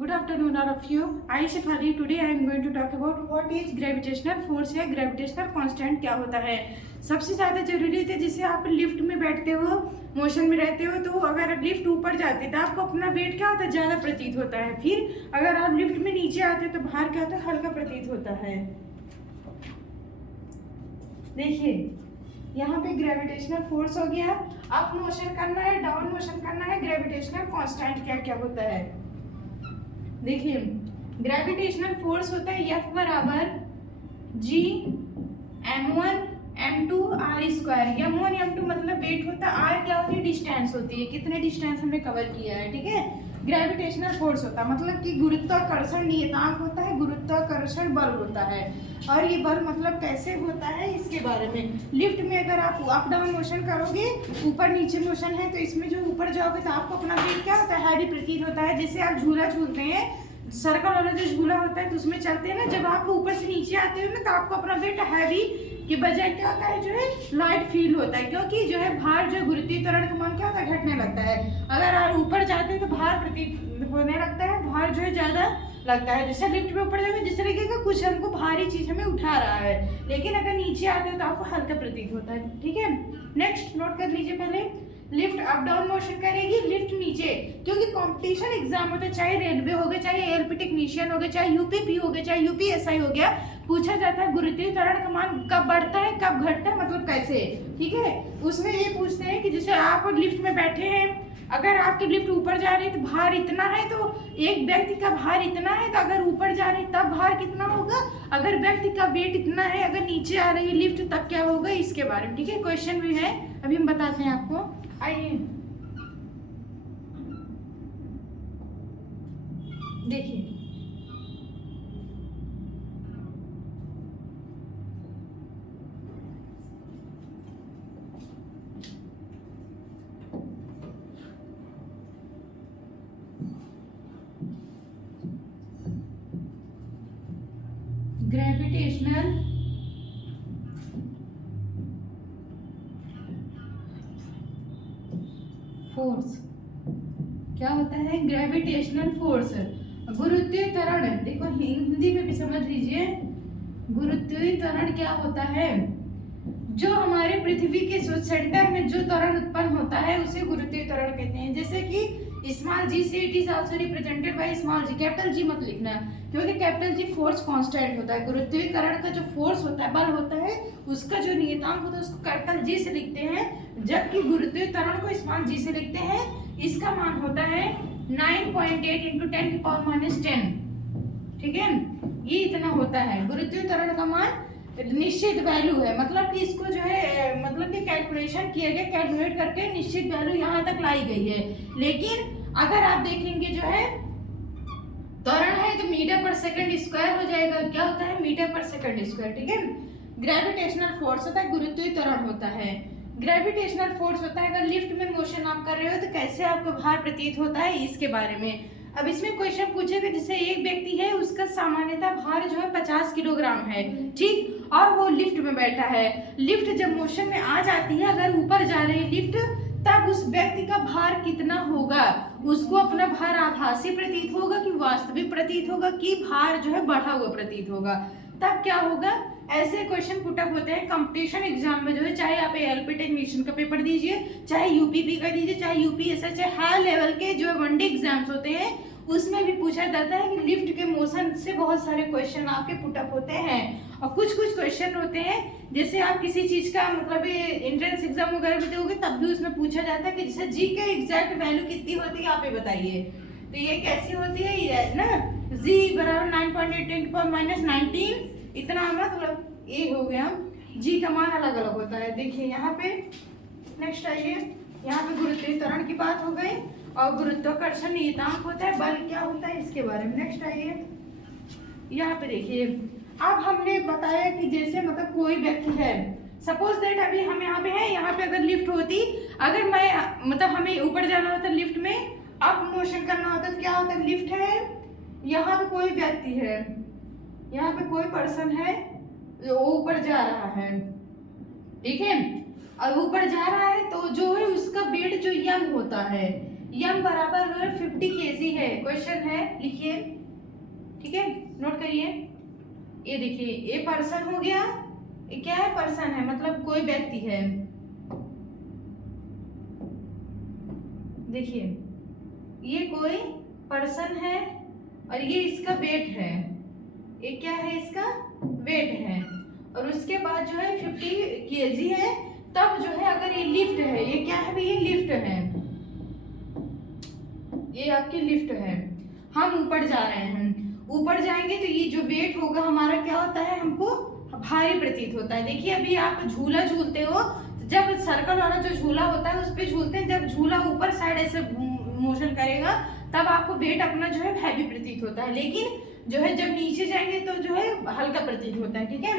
Good afternoon, all of you. I Shefali. Today I am going to talk about what is gravitational force या gravitational constant क्या होता है। सबसे ज़्यादा जरूरी होता है जैसे आप लिफ्ट में बैठते हो, मोशन में रहते हो, तो अगर लिफ्ट ऊपर जाती है तो आपको अपना वेट क्या होता है, ज़्यादा प्रतीत होता है। फिर अगर आप लिफ्ट में नीचे आते हो तो भार क्या होता है, हल्का प्रतीत होता है। देखिए यहाँ पे ग्रेविटेशनल फोर्स हो गया, अप मोशन करना है, डाउन मोशन करना है, ग्रेविटेशनल कांस्टेंट क्या क्या होता है। देखिए ग्रेविटेशनल फोर्स होता है F बराबर G m1 m2 r square. m1 m2 मतलब वेट होता है, r क्या होती है, डिस्टेंस होती है, कितने डिस्टेंस हमने कवर किया है। ठीक है, ग्रेविटेशनल फोर्स होता है मतलब कि गुरुत्वाकर्षण नियतांक होता है, गुरुत्वाकर्षण बल होता है। और ये बल मतलब कैसे होता है इसके बारे में। लिफ्ट में अगर आप अप डाउन मोशन करोगे, ऊपर नीचे मोशन है, तो इसमें जो ऊपर जाओगे तो आपको अपना वेट क्या होता है, हैवी प्रतीत होता है। जैसे आप झूला झूलते हैं, सर्कल वाला जो झूला होता है तो उसमें चलते हैं ना, जब आप ऊपर से नीचे आते हो ना तो आपको अपना वेट हैवी के बजाय क्या होता है, जो है लाइट फील होता है, क्योंकि जो है भार जो गुरुत्वीय त्वरण का मान क्या होता है, घटने लगता है। अगर आप ऊपर जाते हो तो भार प्रतीत होने लगता है, भार जो है ज्यादा लगता है। जैसे लिफ्ट में ऊपर जाओगे जिस तरीके का कुछ हमको भारी चीज हमें उठा रहा है, लेकिन अगर नीचे आते हो तो आपको हल्का प्रतीत होता है। ठीक है, नेक्स्ट नोट कर लीजिए। पहले लिफ्ट अप डाउन मोशन करेगी, लिफ्ट नीचे, क्योंकि कंपटीशन एग्जाम होता है, चाहे रेलवे हो गया, चाहे एलपी टेक्नीशियन हो गया, चाहे यूपीपी हो गया, चाहे यूपीएसआई हो गया, पूछा जाता है गुरुत्वीय त्वरण का मान कब बढ़ता है कब घटता है, मतलब कैसे। ठीक है, उसमें ये पूछते हैं कि जैसे आप लिफ्ट में बैठे हैं, अगर आपकी लिफ्ट ऊपर जा रही है तो भार इतना है, तो एक व्यक्ति का भार इतना है, तो अगर ऊपर जा रही है तब भार कितना होगा, अगर व्यक्ति का वेट इतना है, अगर नीचे आ रही है लिफ्ट तब क्या होगा, इसके बारे में। ठीक है, क्वेश्चन भी है, अभी हम बताते हैं आपको। आइए देखिए, ग्रेविटेशनल फोर्स क्या होता है, ग्रेविटेशनल फोर्स गुरुत्वीय त्वरण। देखो हिंदी में भी समझ लीजिए, गुरुत्वीय त्वरण क्या होता है, जो हमारे पृथ्वी के सेंटर में जो त्वरण उत्पन्न होता है उसे गुरुत्वीय त्वरण कहते हैं। जैसे कि स्मॉल जी से it is also represented by small G, capital G मत लिखना, क्योंकि कैपिटल जी फोर्स कांस्टेंट होता है। गुरुत्वीय त्वरण का जो फोर्स होता है, बल होता है, उसका जो नियतांक होता है उसको कैपिटल जी से लिखते हैं, जबकि गुरुत्वीय त्वरण को स्मॉल जी से लिखते हैं। इसका मान होता है 9.8 इंटू 10⁻⁻10। ठीक है, ये इतना होता है गुरुत्वीय त्वरण का मान, निश्चित वैल्यू है, मतलब कि इसको जो है मतलब कि कैलकुलेशन किया गया, कैलकुलेट करके निश्चित वैल्यू यहाँ तक लाई गई है। लेकिन अगर आप देखेंगे जो है त्वरण है तो मीटर पर सेकंड स्क्वायर हो जाएगा, क्या होता है, मीटर पर सेकंड स्क्वायर। ठीक है, ग्रेविटेशनल फोर्स होता है, गुरुत्वीय त्वरण होता है। ग्रेविटेशनल फोर्स होता है अगर लिफ्ट में मोशन आप कर रहे हो तो कैसे आपको भार प्रतीत होता है, इसके बारे में। अब इसमें क्वेश्चन पूछेगा, जैसे एक व्यक्ति है, उसका सामान्यतः भार जो है 50 किलोग्राम है, ठीक, और वो लिफ्ट में बैठा है। लिफ्ट जब मोशन में आ जाती है, अगर ऊपर जा रही है लिफ्ट, तब उस व्यक्ति का भार कितना होगा, उसको अपना भार आभासी प्रतीत होगा कि वास्तविक प्रतीत होगा, कि भार जो है बढ़ा हुआ प्रतीत होगा, तब क्या होगा। ऐसे क्वेश्चन पुटअप होते हैं कंपटीशन एग्जाम में, जो है चाहे आप एलपी टेक्नीशियन का पेपर दीजिए, चाहे यूपीपी का दीजिए, चाहे यूपीएसआई, चाहे हाई लेवल के जो वनडे एग्जाम्स होते हैं, उसमें भी पूछा जाता है कि लिफ्ट के मोशन से बहुत सारे क्वेश्चन आपके पुटअप होते हैं। और कुछ कुछ क्वेश्चन होते हैं, जैसे आप किसी चीज का मतलब एंट्रेंस एग्जाम वगैरह भी दोगे तब भी उसमें पूछा जाता है कि जैसे जी के एग्जैक्ट वैल्यू कितनी होती है आप ये बताइए, तो ये कैसी होती है, ये ना जी बराबर 9.8 इतना मतलब ये हो गया, जी का मान अलग अलग होता है। देखिए यहाँ पे नेक्स्ट आइए, यहाँ पे गुरुत्वीय त्वरण की बात हो गई, और गुरुत्वाकर्षण नियतांक होता है, बल क्या होता है, इसके बारे में। नेक्स्ट आइए, यहाँ पे देखिए, अब हमने बताया कि जैसे मतलब कोई व्यक्ति है, सपोज दैट अभी हम यहाँ पे हैं, यहाँ पे अगर लिफ्ट होती, अगर मैं मतलब हमें ऊपर जाना होता लिफ्ट में, अप मोशन करना होता तो क्या होता, लिफ्ट है, यहाँ पे कोई व्यक्ति है, यहाँ पे कोई पर्सन है जो ऊपर जा रहा है, ठीक है, और ऊपर जा रहा है तो जो है उसका वेट जो यंग होता है, यम बराबर 50 kg है। क्वेश्चन है, लिखिए, ठीक है, नोट करिए। ये देखिए, ये पर्सन हो गया, ये क्या है, पर्सन है, मतलब कोई व्यक्ति है। देखिए, ये कोई पर्सन है और ये इसका वेट है। ये क्या है, इसका वेट है। और उसके बाद जो है 50 kg है। तब जो है अगर ये लिफ्ट है, ये क्या है भाई, ये लिफ्ट है, ये आपकी लिफ्ट है। हम ऊपर जा रहे हैं, ऊपर जाएंगे तो ये जो वेट होगा हमारा क्या होता है, हमको भारी प्रतीत होता है। देखिए, अभी आप झूला झूलते हो, जब सर्कल वाला जो झूला होता है उस पे झूलते हैं, जब झूला ऊपर साइड ऐसे मोशन करेगा तब आपको वेट अपना जो है हैवी प्रतीत होता है, लेकिन जो है जब नीचे जाएंगे तो जो है हल्का प्रतीत होता है। ठीक है,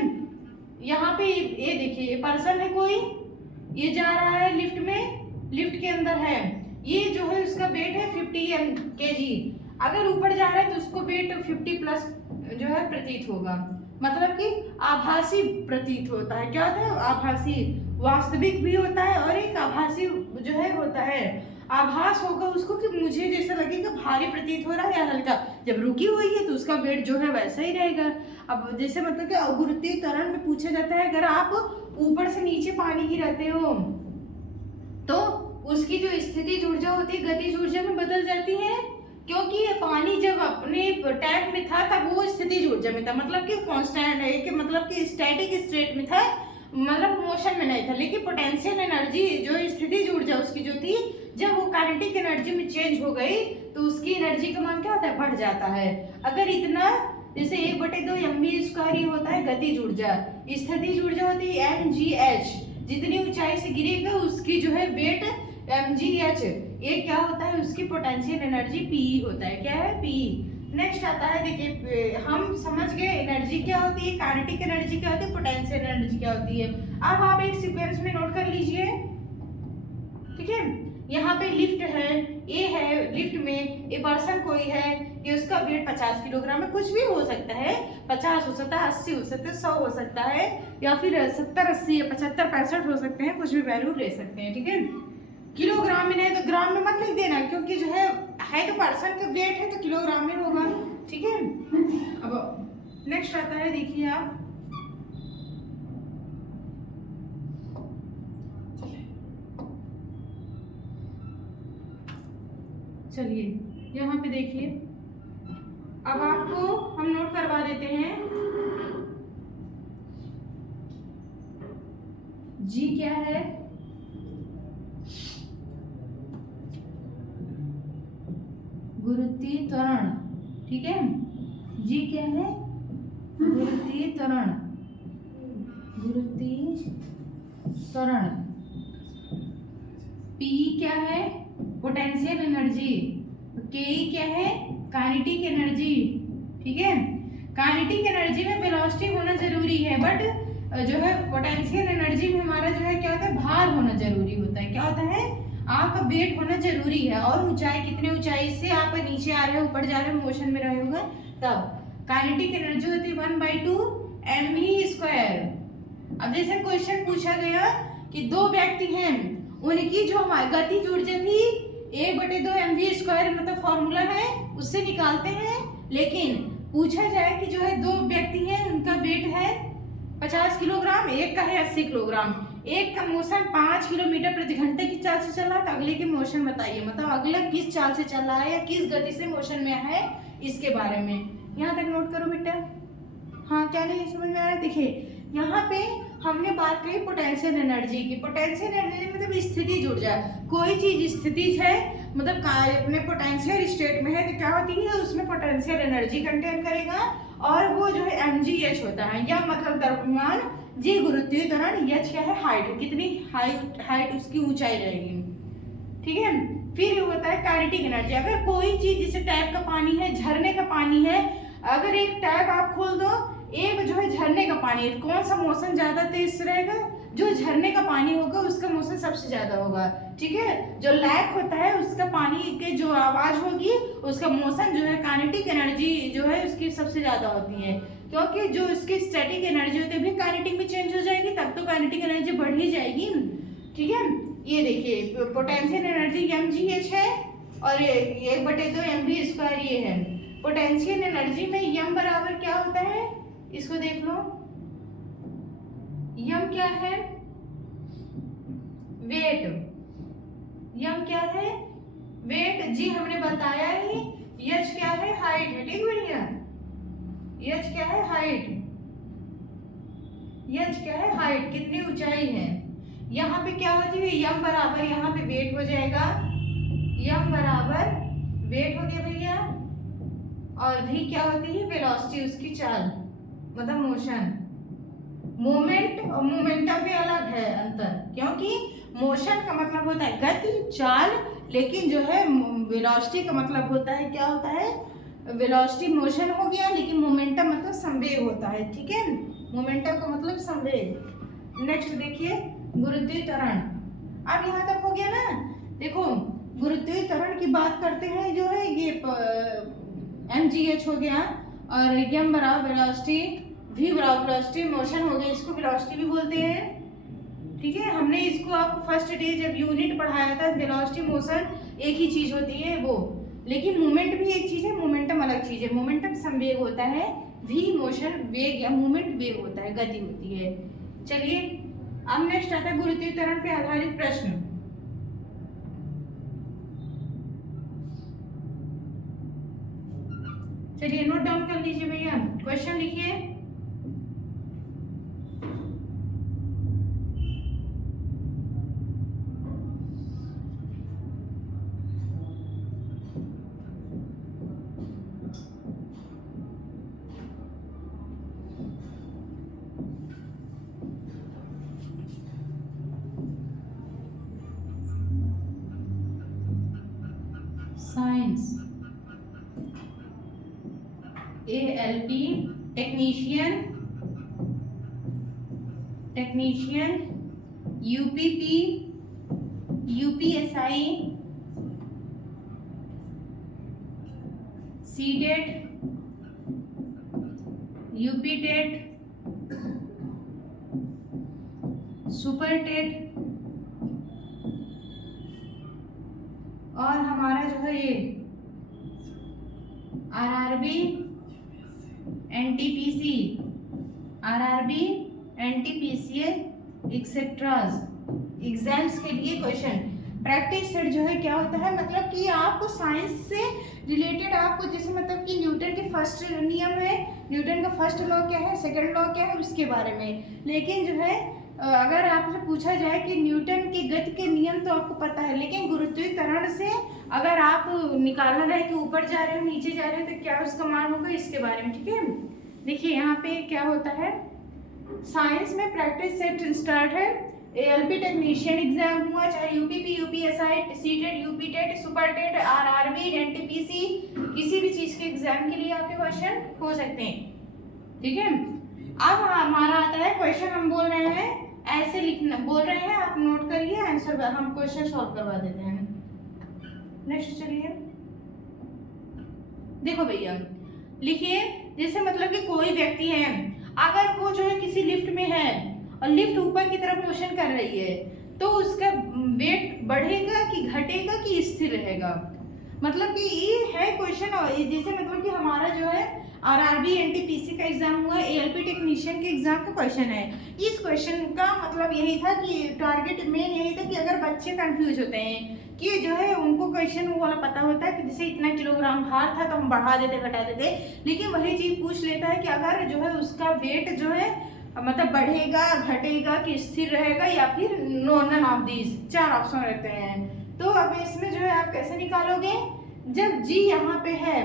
यहाँ पे ये देखिए, ये पर्सन है कोई, ये जा रहा है लिफ्ट में, लिफ्ट के अंदर है, ये जो है उसका वेट है 50 kg। अगर ऊपर जा रहा है तो उसको वेट 50 प्लस जो है प्रतीत होगा, मतलब कि आभासी प्रतीत होता है। क्या होता है, आभासी, वास्तविक भी होता है और एक आभासी जो है होता है। आभास होगा उसको कि मुझे जैसा लगेगा भारी प्रतीत हो रहा है या हल्का। जब रुकी हुई है तो उसका वेट जो है वैसा ही रहेगा। अब जैसे मतलब कि अगुरुतीय त्वरण में पूछा जाता है, अगर आप ऊपर से नीचे पानी गिराते हो तो उसकी जो स्थितिज ऊर्जा होती है गतिज ऊर्जा में बदल जाती है, क्योंकि ये पानी जब अपने टैंक में था तब वो स्थितिज ऊर्जा में था, मतलब कि कांस्टेंट है, कि मतलब कि स्टैटिक स्टेट में था, मतलब मोशन में नहीं था। लेकिन पोटेंशियल एनर्जी जो स्थितिज ऊर्जा उसकी जो थी, जब वो काइनेटिक एनर्जी में चेंज हो गई तो उसकी एनर्जी का मान क्या होता है, बढ़ जाता है। अगर इतना जैसे 1/2 mv² होता है गतिज ऊर्जा, स्थितिज ऊर्जा होती है mgh, जितनी ऊंचाई से गिरेगा उसकी जो है वेट mgh, ये क्या होता है, उसकी पोटेंशियल एनर्जी Pe होता है। क्या है, Pe। नेक्स्ट आता है, देखिए हम समझ गए एनर्जी क्या होती है, काइनेटिक एनर्जी क्या होती है, पोटेंशियल एनर्जी क्या होती है। अब आप एक सीक्वेंस में नोट कर लीजिए, ठीक है। यहाँ पे लिफ्ट है, ये है लिफ्ट में, ये पर्सन कोई है, ये उसका वेट 50 किलोग्राम है, कुछ भी हो सकता है, 50 हो सकता है, 80 हो सकता है, 100 हो सकता है, या फिर 70 80 या 75 65 हो सकते हैं, कुछ भी वैल्यू ले सकते हैं। ठीक है, किलोग्राम में नहीं तो ग्राम में मत लिख देना, क्योंकक्योंकि जो है तो पर्सन का वेट है तो किलोग्राम में होगा। ठीक है, अब नेक्स्ट आता है, देखिए आप, चलिए यहाँ पे देखिए, अब आपको हम नोट करवा देते हैं जी क्या है, गुरुत्वीय त्वरण। ठीक है, जी क्या है, गुरुत्वीय त्वरण, गुरुत्वीय त्वरण। पी क्या है, पोटेंशियल एनर्जी, के क्या है, काइनेटिक एनर्जी। ठीक है, काइनेटिक एनर्जी में वेलोसिटी होना जरूरी है, बट जो है पोटेंशियल एनर्जी में हमारा जो है क्या होता है, भार होना जरूरी होता है। क्या होता है, आपका वेट होना जरूरी है, और ऊंचाई, कितने ऊंचाई से आप नीचे आ रहे हो ऊपर जा रहे हो मोशन में रहे होगा तब। काइनेटिक एनर्जी होती है 1/2 mv²। अब जैसे क्वेश्चन पूछा गया कि दो व्यक्ति हैं, उनकी जो गतिज ऊर्जा थी 1/2 mv², मतलब फॉर्मूला है उससे निकालते हैं। लेकिन पूछा जाए कि जो है दो व्यक्ति हैं, उनका वेट है 50 किलोग्राम, एक का है 80 किलोग्राम, एक का मोशन 5 किलोमीटर प्रति घंटे की चाल से चल रहा है, तो अगले की मोशन बताइए, मतलब अगला किस चाल से चल रहा है या किस गति से मोशन में है, इसके बारे में। यहाँ तक नोट करो बेटा। हाँ, क्या नहीं समझ में आ रहा है, देखिए यहाँ पे हमने बात करी पोटेंशियल एनर्जी की। पोटेंशियल एनर्जी मतलब स्थितिज ऊर्जा, कोई चीज स्थितिज है, मतलब अपने पोटेंशियल स्टेट में है तो क्या होती है, उसमें पोटेंशियल एनर्जी कंटेन करेगा, और वो जो है mgh होता है, या मतलब द्रव्यमान, जी गुरुत्वीय त्वरण, h क्या है, हाइट, कितनी हाइट उसकी ऊंचाई रहेगी। ठीक है, फिर होता है काइनेटिक एनर्जी। अगर कोई चीज जैसे टैप का पानी है, झरने का पानी है, अगर एक टैप आप खोल दो, एक जो है झरने का पानी है, कौन सा मोशन ज्यादा तेज रहेगा, जो झरने का पानी होगा उसका मोशन सबसे ज्यादा होगा। ठीक है, जो लैक होता है उसका पानी के जो आवाज होगी उसका मोशन जो है काइनेटिक एनर्जी जो है उसकी सबसे ज्यादा होती है, क्योंकि जो इसकी स्टैटिक एनर्जी होती है भी काइनेटिक में चेंज हो जाएगी, तब तो काइनेटिक एनर्जी बढ़ ही जाएगी। ठीक है, ये देखिए पोटेंशियल एनर्जी mgh है, और 1/2 mv² ये है। पोटेंशियल एनर्जी में यम बराबर क्या होता है, इसको देख लो। यम क्या है, वेट। यम क्या है, वेट। जी हमने बताया ही। यच क्या है, हाइट है। ठीक बढ़िया, यच क्या है, हाइट। यच क्या है, हाइट, कितनी ऊंचाई है। यहाँ पे क्या हो जाएगा, यम बराबर यहाँ पे वेट हो जाएगा। यम बराबर वेट हो गया भैया, और v क्या होती है, वेलोसिटी, उसकी चाल, मतलब मोशन। मोमेंट और मोमेंटम में अलग है अंतर, क्योंकि मोशन का मतलब होता है गति, चाल, लेकिन जो है वेलोसिटी का मतलब होता है, क्या होता है, वेलोसिटी मोशन हो गया, लेकिन मोमेंटम मतलब संवेग होता है। ठीक है, मोमेंटम का मतलब संवेग। नेक्स्ट देखिए, गुरुत्वीय त्वरण। अब यहाँ तक हो गया ना। देखो गुरुत्वीय त्वरण की बात करते हैं, जो है ये mgh हो गया, और m बराबर वेलोसिटी, v बराबर वेलोसिटी मोशन हो गया, इसको वेलोसिटी भी बोलते हैं। ठीक है, हमने इसको आपको फर्स्ट डे जब यूनिट पढ़ाया था, वेलोसिटी मोशन एक ही चीज होती है वो, लेकिन मूवमेंट भी एक चीज है, मोमेंटम अलग चीज है। मोमेंटम संवेग होता है, v मोशन वेग या मूवमेंट वेग होता है, गति होती है। चलिए अब नेक्स्ट आता है गुरुत्वीय त्वरण पे आधारित प्रश्न। चलिए नोट डाउन कर लीजिए भैया, क्वेश्चन लिखिए। Science ALP technician, UPP, UPSI, CTET, UPTET, Super TET, और हमारा जो है ये RRB, NTPC, एक्सेट्राज एग्जाम्स के लिए क्वेश्चन। प्रैक्टिस सेट जो है क्या होता है, मतलब कि आपको साइंस से रिलेटेड, आपको जैसे मतलब कि न्यूटन के फर्स्ट नियम है, न्यूटन का फर्स्ट लॉ क्या है, सेकंड लॉ क्या है, उसके बारे में। लेकिन जो है अगर आपसे पूछा जाए कि न्यूटन के गति के नियम तो आपको पता है, लेकिन गुरुत्वीय त्वरण से अगर आप निकालना है कि ऊपर जा रहे हो नीचे जा रहे हो तो क्या उसका मान होगा, इसके बारे में। ठीक है, देखिए यहाँ पे क्या होता है, साइंस में प्रैक्टिस सेट स्टार्ट है। ALP टेक्नीशियन एग्जाम हुआ, चाहे UPP, UPSI, CTET, UPTET, Super TET, RRB, NTPC, किसी भी चीज के एग्जाम के लिए आपके क्वेश्चन हो सकते हैं। ठीक है, अब हमारा आता है क्वेश्चन, हम बोल रहे हैं ऐसे लिखना, बोल रहे हैं आप नोट करिए, आंसर हम क्वेश्चन सॉल्व करवा देते हैं। नेक्स्ट चलिए, देखो भैया लिखिए, जैसे मतलब कि कोई व्यक्ति है, अगर वो जो है किसी लिफ्ट में है और लिफ्ट ऊपर की तरफ मोशन कर रही है, तो उसका वेट बढ़ेगा कि घटेगा कि स्थिर रहेगा। मतलब कि ये है क्वेश्चन, और जैसे मतलब कि हमारा जो है RRB, NTPC का एग्जाम हुआ, ALP टेक्नीशियन के एग्जाम का क्वेश्चन है। इस क्वेश्चन का मतलब यही था कि टारगेट मेन यही था कि अगर बच्चे कंफ्यूज होते हैं कि जो है उनको क्वेश्चन वो वाला पता होता है कि जैसे इतना किलोग्राम भार था तो हम बढ़ा देते घटा देते, लेकिन वही चीज पूछ लेता है कि अगर जो है उसका वेट जो है मतलब बढ़ेगा घटेगा कि स्थिर रहेगा या फिर नॉन ऑफ दीज, 4 ऑप्शन रहते हैं। तो अब इसमें जो है आप कैसे निकालोगे, जब जी यहाँ पे है,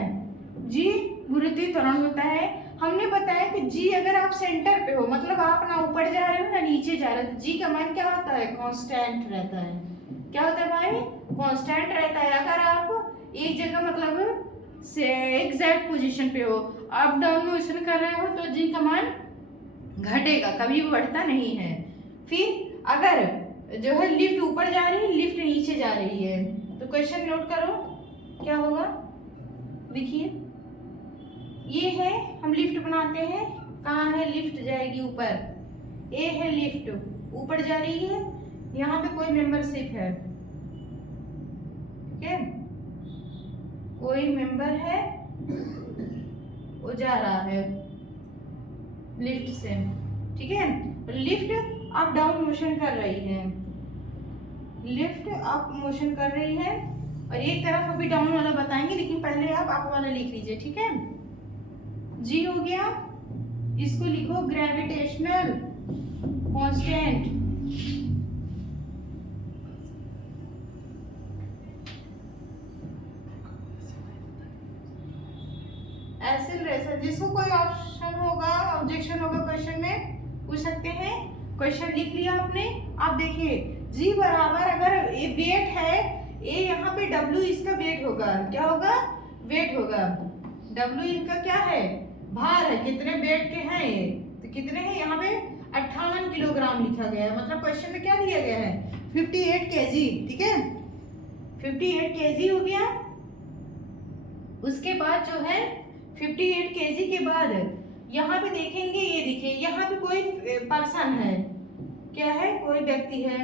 जी गुरुत्वीय त्वरण होता है, हमने बताया कि जी अगर आप सेंटर पे हो, मतलब आप ना ऊपर जा रहे हो ना नीचे जा रहे हो, तो जी का मान क्या होता है, कांस्टेंट रहता है। क्या होता है भाई, कांस्टेंट रहता है। अगर आप एक जगह मतलब से एग्जैक्ट पोजीशन पे हो, अप डाउन मोशन कर रहे हो, तो जी का मान घटेगा, कभी भी बढ़ता नहीं है। फिर अगर जो है लिफ्ट ऊपर जा रही है, लिफ्ट नीचे जा रही है, तो क्वेश्चन नोट करो क्या होगा। देखिए ये है, हम लिफ्ट बनाते हैं, कहाँ है लिफ्ट जाएगी ऊपर, ए है लिफ्ट ऊपर जा रही है, यहाँ पे कोई मेंबरशिप है, ठीक है, कोई मेंबर है वो जा रहा है लिफ्ट से, ठीक है। लिफ्ट अप डाउन मोशन कर रही है, लिफ्ट अप मोशन कर रही है, और एक तरफ अभी डाउन वाला बताएंगे, लेकिन पहले आप अप वाला लिख लीजिए, ठीक है। जी हो गया, इसको लिखो ग्रेविटेशनल कांस्टेंट। एक्सेलरेशन, जिसको कोई ऑप्शन होगा, ऑब्जेक्शन होगा क्वेश्चन में पूछ सकते हैं। क्वेश्चन लिख लिया आपने। आप देखिए जी बराबर, अगर ये वेट है, ये यहाँ पे डब्ल्यू इसका वेट होगा, क्या होगा, वेट होगा। डब्ल्यू इनका क्या है, भार है, कितने वेट के हैं ये, तो कितने हैं यहाँ पे 58 किलोग्राम लिखा गया है। मतलब क्वेश्चन में क्या दिया गया है 58 केजी, ठीक है, 58 केजी हो गया। उसके बाद जो है 58 केजी के बाद यहाँ पे देखेंगे, ये देखिए यहाँ पे कोई पर्सन है, क्या है, कोई व्यक्ति है,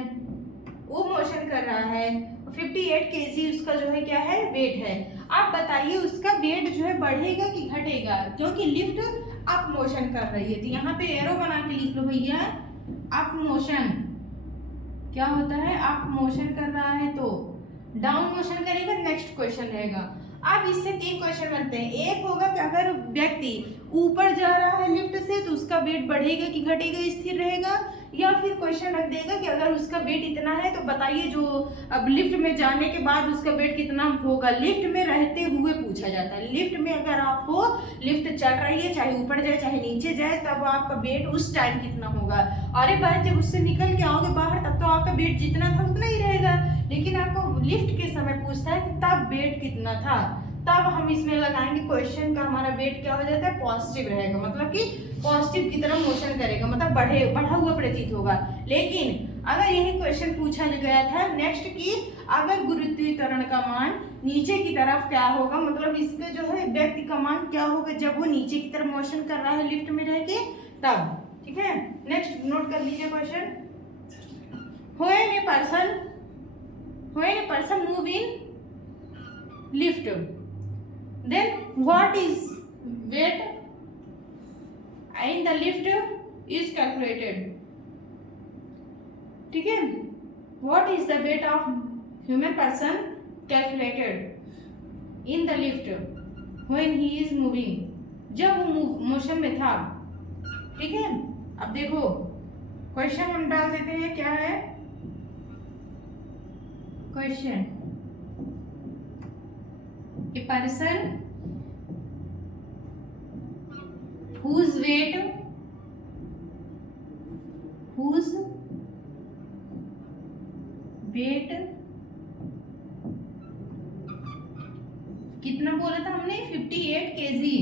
वो मोशन कर रहा है। 58 केजी उसका जो है क्या है, वेट है। आप बताइए उसका वेट जो है बढ़ेगा कि घटेगा, क्योंकि लिफ्ट अप मोशन कर रही है। तो यहाँ पे एरो बना के लिख लो भैया, अप मोशन क्या होता है, अप मोशन कर रहा है तो डाउन मोशन करेगा, नेक्स्ट क्वेश्चन रहेगा। अब इससे 3 क्वेश्चन बनते हैं। एक होगा कि अगर व्यक्ति ऊपर जा रहा है लिफ्ट से तो उसका वेट बढ़ेगा कि घटेगा, स्थिर रहेगा, या फिर क्वेश्चन रख देगा कि अगर उसका वेट इतना है तो बताइए जो अब लिफ्ट में जाने के बाद उसका वेट कितना होगा। लिफ्ट में रहते हुए पूछा जाता है। लिफ्ट में अगर आपको लिफ्ट चल रही है, चाहे ऊपर जाए चाहे नीचे जाए, तब आपका वेट उस टाइम कितना होगा। अरे भाई जब उससे निकल के आओगे बाहर तब तो आपका वेट जितना था उतना ही रहेगा, लेकिन आपको लिफ्ट के समय पूछता है कि तब वेट कितना था, तब हम इसमें लगाएंगे क्वेश्चन का हमारा वेट क्या हो जाता है, पॉजिटिव रहेगा, मतलब कि पॉजिटिव की तरफ मोशन करेगा, मतलब बढ़ा हुआ प्रतीत होगा। लेकिन अगर यही क्वेश्चन पूछा गया था नेक्स्ट की, अगर गुरुत्वीय त्वरण का मान नीचे की तरफ क्या होगा, मतलब इसके जो है व्यक्ति का मान क्या होगा जब वो नीचे की तरफ मोशन कर रहा है लिफ्ट में रह के, तब, ठीक है। नेक्स्ट नोट कर लीजिए question, when a person move in lift, then what is weight in the lift is calculated, ठीक है। what is the weight of human person calculated in the lift when he is moving, जब वो motion में था, ठीक है। अब देखो क्वेश्चन हम डाल देते हैं, क्या है question, a person whose weight कितना बोला था हमने 58 केजी,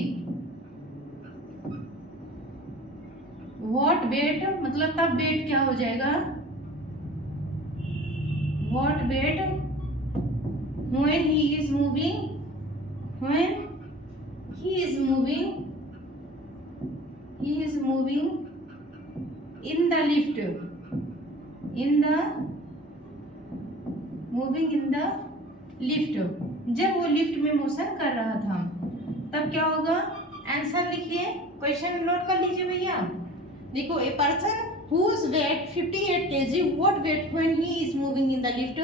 what weight मतलब तब वेट क्या हो जाएगा, what weight when he is moving in the lift, जब वो लिफ्ट में मोशन कर रहा था तब क्या होगा। आंसर लिखिए, क्वेश्चन नोट कर लीजिए भैया। देखो a person whose weight 58 kg, what weight when he is moving in the lift,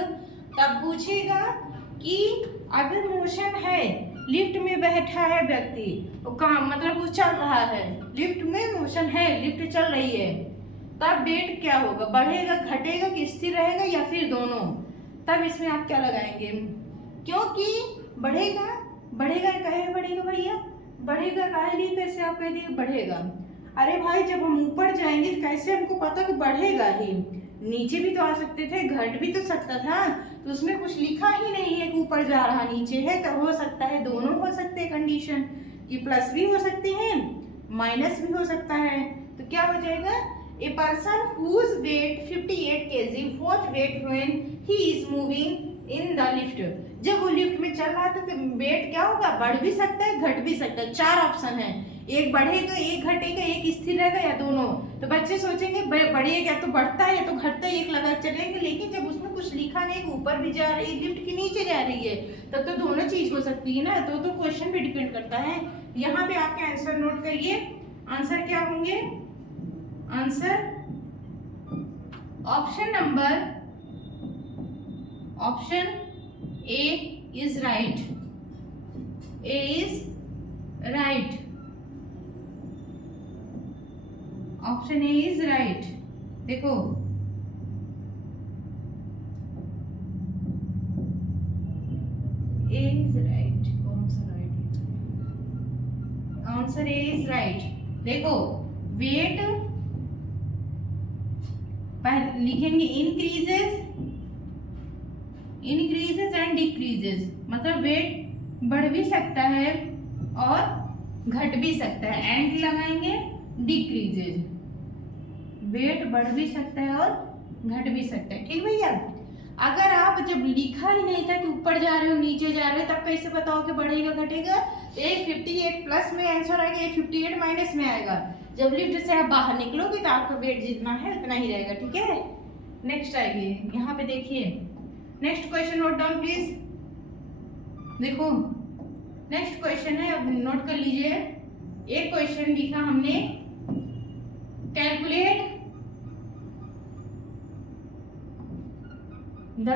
तब पूछेगा कि अगर मोशन है, लिफ्ट में बैठा है व्यक्ति, काम मतलब वो चल रहा है, लिफ्ट में मोशन है, लिफ्ट चल रही है, तब वेट क्या होगा, बढ़ेगा घटेगा कि स्थिर रहेगा या फिर दोनों। तब इसमें आप क्या लगाएंगे, क्योंकि बढ़ेगा कहे बढ़ेगा भैया, बढ़ेगा काहे लिए, कैसे आप कह दिए बढ़ेगा। अरे भाई जब हम ऊपर जाएंगे तो कैसे हमको पता कि बढ़ेगा ही, नीचे भी तो आ सकते थे, घट भी तो सकता था, तो उसमें कुछ लिखा ही नहीं है कि ऊपर जा रहा नीचे है, तो हो सकता है दोनों हो सकते हैं कंडीशन, कि प्लस भी हो सकते हैं माइनस भी हो सकता है। तो क्या हो जाएगा, a person whose weight 58 kg, what weight when he is moving in the lift, जब वो लिफ्ट में चल रहा था तो वेट क्या होगा, बढ़ भी सकता है घट भी सकता है। 4 ऑप्शन है, एक बढ़ेगा एक घटेगा एक स्थिर रहेगा या दोनों। तो बच्चे सोचेंगे बढ़ेगा या तो बढ़ता है या तो घटता है, एक लगा चलेंगे, लेकिन जब उसमें कुछ लिखा नहीं ऊपर भी जा रही है लिफ्ट के नीचे जा रही है तब तो दोनों चीज हो सकती है ना। तो क्वेश्चन पे डिपेंड करता है। यहाँ पे आपके आंसर नोट करिए। आंसर क्या होंगे, answer option A is right, A is right, option A is right. देखो ए इज राइट, कौन सा right, answer A is right. देखो वेट लिखेंगे इंक्रीजेस एंड डिक्रीजेस, मतलब वेट बढ़ भी सकता है और घट भी सकता है। एंड लगाएंगे डिक्रीजेज, वेट बढ़ भी सकता है और घट भी सकता है। ठीक भैया, अगर आप जब लिखा ही नहीं था कि ऊपर जा रहे हो नीचे जा रहे हो तब कैसे बताओ कि बढ़ेगा घटेगा। ए 58 प्लस में आंसर आएगा, ए 58 माइनस में आएगा। जब लिफ्ट से आप बाहर निकलोगे तो आपका वेट जितना है उतना ही रहेगा। ठीक है, नेक्स्ट आएगी, यहाँ पे देखिए next question note down please. देखो नेक्स्ट क्वेश्चन है, अब नोट कर लीजिए। एक क्वेश्चन लिखा हमने, calculate the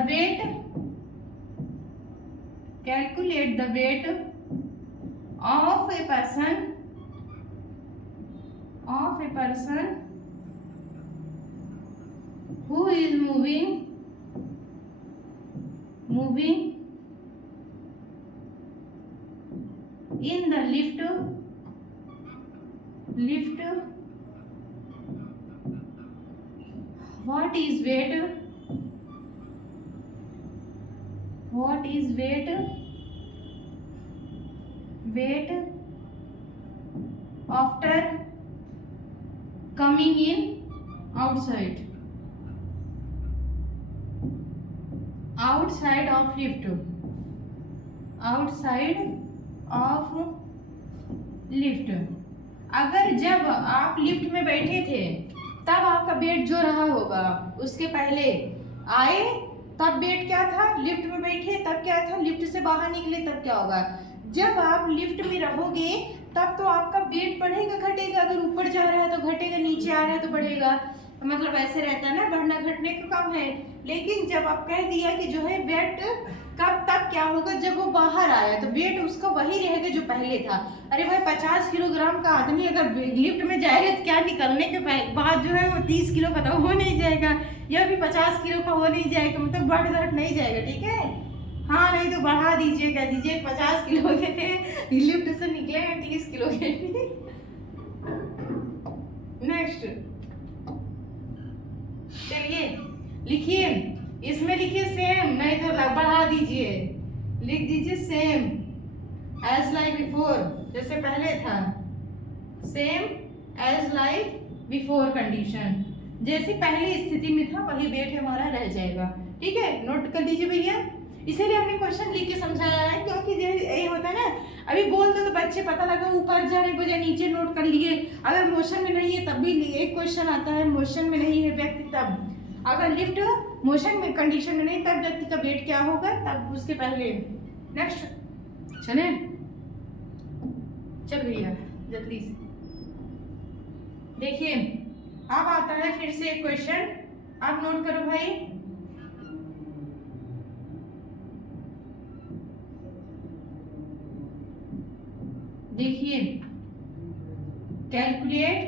weight of a person who is moving in the lift what is weight after coming in outside of lift. अगर जब आप लिफ्ट में बैठे थे तब आपका वेट जो रहा होगा, उसके पहले आए तब वेट क्या था, लिफ्ट में बैठे तब क्या था, लिफ्ट से बाहर निकले तब क्या होगा। जब आप लिफ्ट में रहोगे तब तो आपका वेट बढ़ेगा घटेगा, अगर ऊपर जा रहा है तो घटेगा, नीचे आ रहा है तो बढ़ेगा, मतलब ऐसे रहता है ना, बढ़ना घटने का काम है। लेकिन जब आप कह दिया कि जो है वेट कब तब क्या होगा, जब वो बाहर आया तो वेट उसका वही रहेगा जो पहले था। अरे भाई 50 किलोग्राम का आदमी अगर लिफ्ट में जाएगा तो क्या निकलने के बाद जो है वो 30 किलो का तो हो नहीं जाएगा, या भी 50 किलो का हो नहीं जाएगा, मतलब बढ़ घट नहीं जाएगा। ठीक है, हाँ नहीं तो बढ़ा दीजिए, कह दीजिए 50 किलो के थे लिफ्ट से निकले हैं 30 किलो के। नेक्स्ट चलिए लिखिए, इसमें लिखिए सेम, नहीं तो बढ़ा दीजिए, लिख दीजिए सेम एज लाइक बिफोर, जैसे पहले था, same as like before condition, जैसे पहली स्थिति में था वही वेट हमारा रह जाएगा। ठीक है, नोट कर दीजिए भैया, इसीलिए हमने क्वेश्चन लिख के समझाया है, क्योंकि ये होता है ना, अभी बोल दो तो बच्चे पता लगा ऊपर जाने बजाय नीचे नोट कर लिए, अगर मोशन में नहीं है तब भी एक क्वेश्चन आता है, मोशन में नहीं है व्यक्ति तब, अगर लिफ्ट मोशन में कंडीशन में नहीं तब व्यक्ति का वेट क्या होगा, तब उसके पहले। नेक्स्ट चले, चल भैया जल्दी से देखिए, अब आता है फिर से एक क्वेश्चन, आप नोट करो भाई। देखिए कैलकुलेट,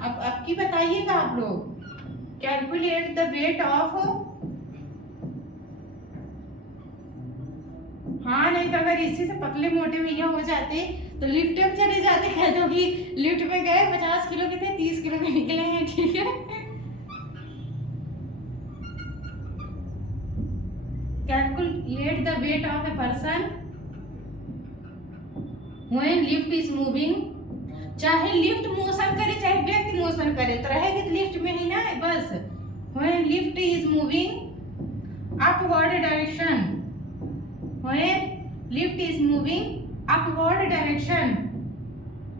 अब आपकी बताइएगा आप लोग, कैलकुलेट द वेट ऑफ, हाँ नहीं तो अगर इसी से पतले मोटे भैया हो जाते तो लिफ्ट में चले जाते, कह दो कि लिफ्ट में गए 50 किलो के थे 30 किलो के निकले हैं। ठीक है, calculate the weight of a person when lift is moving, चाहे लिफ्ट मोशन करे चाहे व्यक्ति मोशन करे तो रहेगी तो लिफ्ट में ही ना बस। When lift is moving upward direction, when lift is moving upward direction,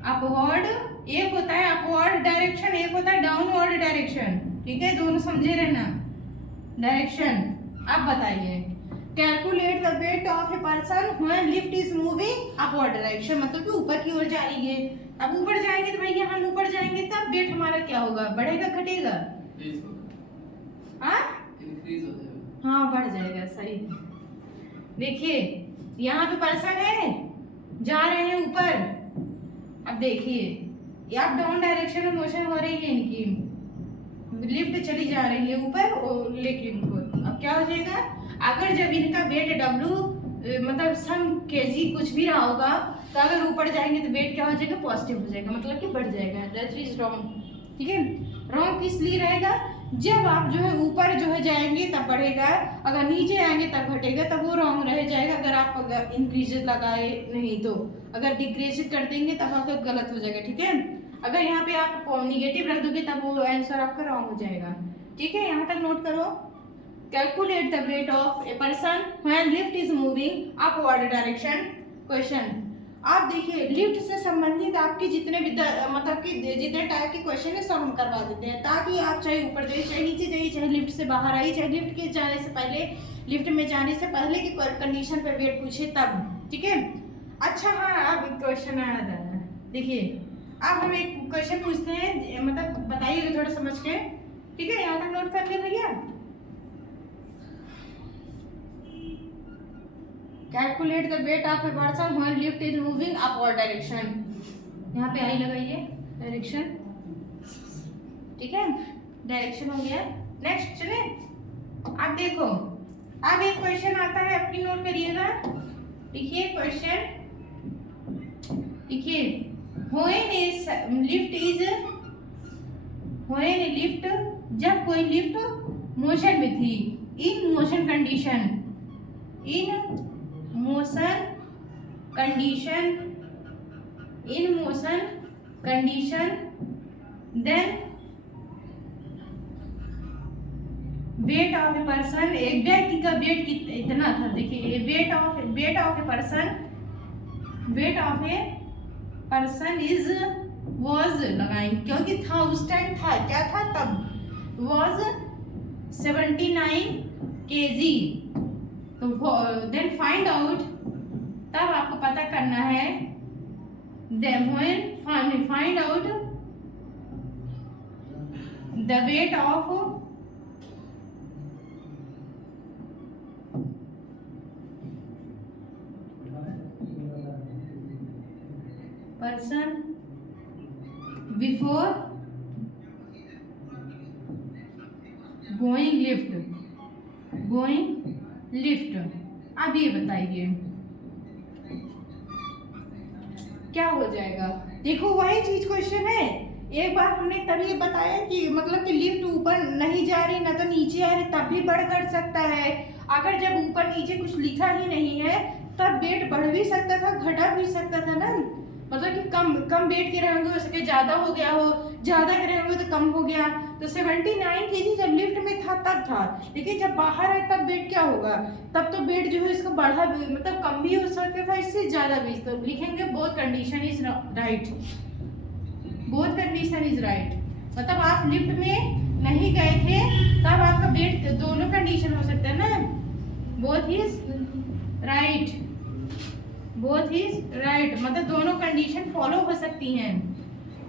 upward एक होता है अपवर्ड डायरेक्शन, एक होता है डाउनवर्ड डायरेक्शन, ठीक है, दोनों समझे रहना डायरेक्शन। अब बताइए, calculate the weight of a person when lift is moving upward direction, मतलब कि ऊपर की ओर जा रही है। अब ऊपर जाएंगे तो भैया हम ऊपर जाएंगे तब वेट हमारा क्या होगा, बढ़ेगा घटेगा? हाँ बढ़ जाएगा, सही। देखिए यहाँ पे पर्सन है, जा रहे हैं ऊपर। अब देखिए अप डाउन डायरेक्शन में मोशन हो रही है इनकी, लिफ्ट चली जा रही है ऊपर लेके इनको। अब क्या हो जाएगा, अगर जब इनका वेट W मतलब सम केजी कुछ भी रहा होगा तो अगर ऊपर जाएंगे तो वेट क्या हो जाएगा, पॉजिटिव हो जाएगा, मतलब कि बढ़ जाएगा। दैट इज रॉन्ग, ठीक है। रॉन्ग किस लिए रहेगा, जब आप जो है ऊपर जो है जाएंगे तब बढ़ेगा, अगर नीचे आएंगे तब घटेगा, तब वो रॉन्ग रह जाएगा। अगर आप अगर इंक्रीज लगाए नहीं तो, अगर डिक्रीज कर देंगे तब आपका गलत हो जाएगा, ठीक है। अगर यहाँ पे आप निगेटिव रख दोगे तब वो आंसर आपका रॉन्ग हो जाएगा, ठीक है। यहाँ तक नोट करो। Calculate the weight of a person when lift is moving upward direction. Question, आप देखिए लिफ्ट से संबंधित आपके जितने भी मतलब कि जितने टाइप के क्वेश्चन है सब हम करवा देते हैं, ताकि आप चाहे ऊपर जाइए चाहे नीचे जाइए, चाहे लिफ्ट से बाहर आइए, चाहे लिफ्ट के जाने से पहले, लिफ्ट में जाने से पहले की कंडीशन पर वेट पूछे तब, ठीक है। अच्छा हाँ, अब क्वेश्चन आया था, देखिए अब हम एक क्वेश्चन पूछते हैं, मतलब बताइएगा थोड़ा समझ के, ठीक है। यहाँ तक नोट कर ले भैया। Calculate the weight of a person when lift is moving upward direction. यहाँ पे आई लगाइए डायरेक्शन, ठीक है, डायरेक्शन हो गया। नेक्स्ट चले, अब देखो अब एक क्वेश्चन आता है, अपनी नोट करिएगा। देखिए क्वेश्चन, देखिए व्हेन ए लिफ्ट, जब कोई लिफ्ट मोशन में थी, in motion condition, then weight of a person, एक व्यक्ति का वेट इतना था। देखिए weight of a person is was लगाएंगे, क्योंकि था उस टाइम, था क्या था तब, वॉज 79 kg। तो देन फाइंड आउट, तब आपको पता करना है, find out the weight of person before going lift. अब ये बताइए क्या हो जाएगा। देखो वही चीज क्वेश्चन है, एक बार हमने तभी बताया कि मतलब कि लिफ्ट ऊपर नहीं जा रही ना तो नीचे आ रही, तब भी बढ़ घट सकता है। अगर जब ऊपर नीचे कुछ लिखा ही नहीं है तब वेट बढ़ भी सकता था, घटा भी सकता था ना, मतलब कि कम वेट के रहेंगे, हो सके ज्यादा हो गया हो, ज्यादा के रहेंगे तो कम हो गया। तो 79 kg जब लिफ्ट में था तब था, लेकिन जब बाहर है तब वेट क्या होगा, तब तो वेट जो है इसका बढ़ा मतलब कम भी हो सकता था, इससे ज्यादा भी। तो लिखेंगे both condition is right, both condition is right. मतलब आप लिफ्ट में नहीं गए थे तब आपका वेट, दोनों कंडीशन हो सकता है ना, both is right, both is right, मतलब दोनों कंडीशन फॉलो हो सकती हैं।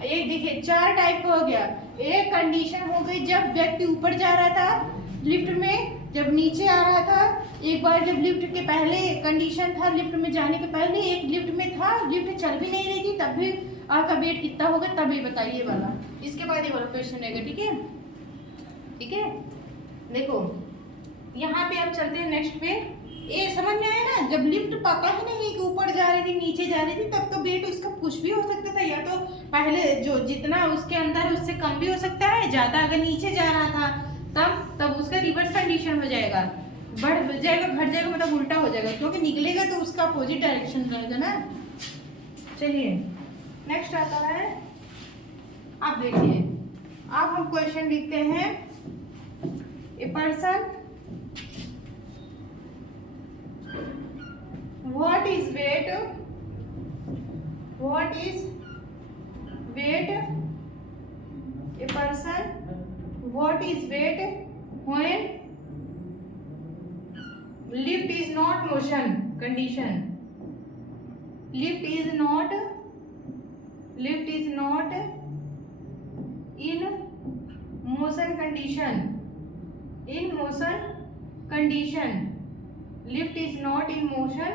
एक देखिए 4 टाइप का हो गया। एक कंडीशन हो गई जब व्यक्ति ऊपर जा रहा था लिफ्ट में, जब नीचे आ रहा था। एक बार जब लिफ्ट के पहले कंडीशन था, लिफ्ट में जाने के पहले एक लिफ्ट में था, लिफ्ट चल भी नहीं रही थी, तब भी आपका वेट कितना होगा तभी बताइए वाला। इसके बाद ये वाला क्वेश्चन रहेगा, ठीक है, ठीक है। देखो यहाँ पे अब चलते हैं नेक्स्ट पे। ये समझ में आया ना, जब लिफ्ट पता ही नहीं कि ऊपर जा रही थी नीचे जा रही थी तब तो वेट उसका कुछ भी हो सकता था, या तो पहले जो जितना उसके अंदर उससे कम भी हो सकता है, ज्यादा अगर नीचे जा रहा था तब उसका रिवर्स कंडीशन हो जाएगा, बढ़ जाएगा घट जाएगा, मतलब उल्टा हो जाएगा, क्योंकि निकलेगा तो उसका अपोजिट डायरेक्शन रहेगा ना। चलिए नेक्स्ट आता है, आप देखिए, अब हम क्वेश्चन लिखते हैं। A person what is weight, what is weight a person, what is weight when lift is not motion condition, lift is not in motion condition, in motion condition, lift is not in motion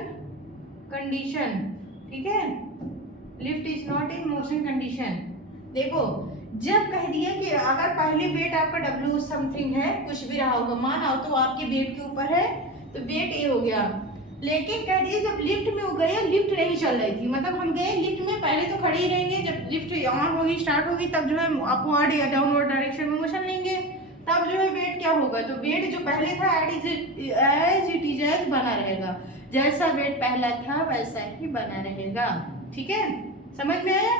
condition, ठीक है, lift is not in motion condition. देखो जब कह दिया कि अगर पहले wait आपका डब्ल्यू समथिंग है, कुछ भी रहा होगा, मान आओ तो आपके वेट के ऊपर है तो वेट ए हो गया, लेकिन कह दिए जब लिफ्ट में वो गए, लिफ्ट नहीं चल रही थी, मतलब हम गए लिफ्ट में, पहले तो खड़े ही रहेंगे, जब लिफ्ट ऑन होगी स्टार्ट होगी तब जो है अपवर्ड या डाउनवर्ड डायरेक्शन में मोशन लेंगे, तब जो है वेट क्या होगा, तो वेट जो पहले था एज इट इज एज बना रहेगा, जैसा वेट पहला था वैसा ही बना रहेगा, ठीक है, समझ में आया।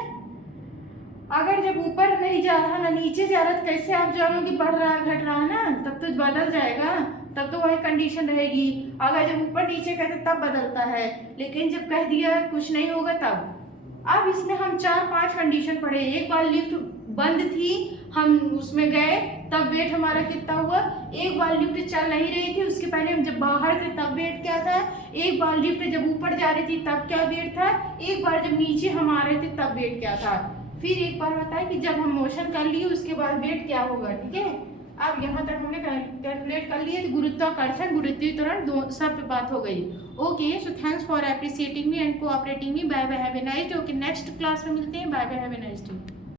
अगर जब ऊपर नहीं जा रहा ना नीचे जा रहा तो कैसे आप जानोगे बढ़ रहा घट रहा ना, तब तो बदल जाएगा, तब तो वही कंडीशन रहेगी। अगर जब ऊपर नीचे कहते तब बदलता है, लेकिन जब कह दिया कुछ नहीं होगा तब। अब इसमें हम 4-5 कंडीशन पढ़े, एक बार लिफ्ट बंद थी, हम उसमें गए तब वेट हमारा कितना हुआ, एक बार लिफ्ट चल नहीं रही थी उसके पहले हम जब बाहर थे तब वेट क्या था, एक बार लिफ्ट जब ऊपर जा रही थी तब क्या वेट था, एक बार जब नीचे हम आ रहे थे तब वेट क्या था, फिर एक बार होता है कि जब हम मोशन कर लिए उसके बाद वेट क्या होगा, ठीक है। अब यहाँ तक हमने कैलकुलेट कर लिए, तो गुरुत्वाकर्षण गुरुत्वीय त्वरण दो सब पे बात हो गई। Okay, so thanks for appreciating me and cooperating me, bye bye, have a nice day. Okay, next class में मिलते हैं, bye bye, have a nice day.